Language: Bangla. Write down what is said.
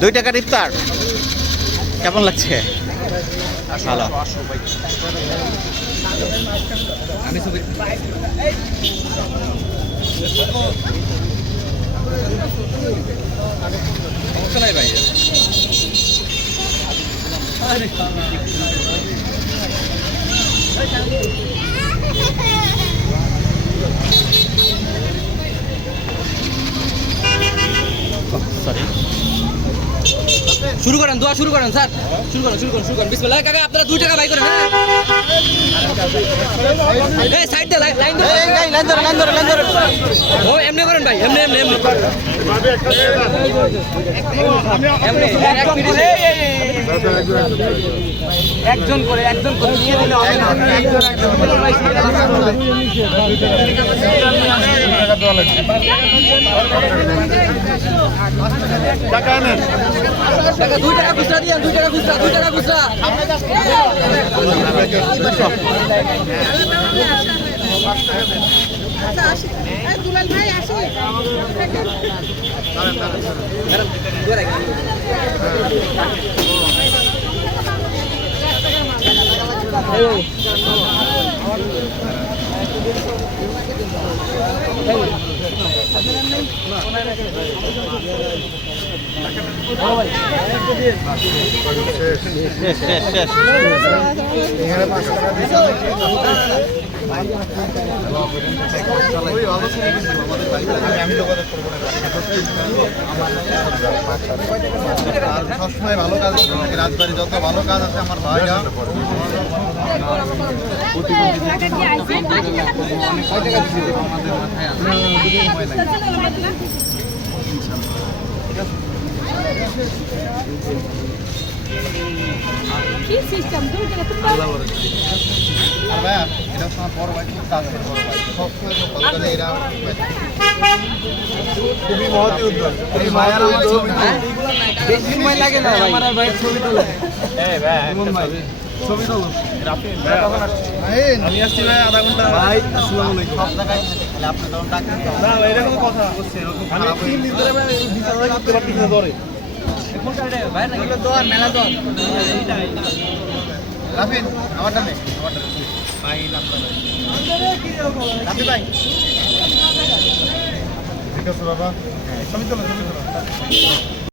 দুই টাকার ইফতার কেমন লাগছে? ভালো। আমি ছবি সমস্যা নাই ভাই। সরি, শুরু করেন, দোয়া শুরু করেন স্যার। শুরু করেন বিসমিল্লাহ। কাকা আপনারা 2 টাকা বাই করেন। হ্যাঁ এই সাইড দে, লাইন ধরে, লাইন ধরে। ও এমনি করেন ভাই, এমনি একজন করে নিয়ে দিলে হবে না। টাকা নেন, টাকা 2 টাকা খুচরা দিয়েন, 2 টাকা খুচরা। দুলাল ভাই আসে সবসময় ভালো কাজ থাকে। রাজবাড়ি যত ভালো কাজ আছে আমার ভাইরা কি সিস্টেম দুই টাকা তুমি আর ভাইয়া এটা আমার বড় ভাই, খুব কাছের বড় ভাই, সবসময় তো ভালো করে এরা খুবই মহৎ উদ্যোগ। এই মায়ের আমার ছবি বেশি সময় লাগে না ভাই। আমার ভাই ছবি তোলে। এই ভাই ছবি তোলো। আমি আসছি ভাই আধা ঘন্টা। ভাই আসসালামু আলাইকুম। সব জায়গায় খালি আপনি তখন ডাকেন না ভাই, এরকম কথা বলছে। আমি 3 দিন ধরে ভাই এই বিচার করতে পারছি না ধরে। এখন কাটে ভাই না হলো দোয়া মেলা দোয়া। রাফিন আমারটা নে, আমারটা ভাই নামটা রাফি ভাই ঠিক আছে বাবা, ছবি তোলো।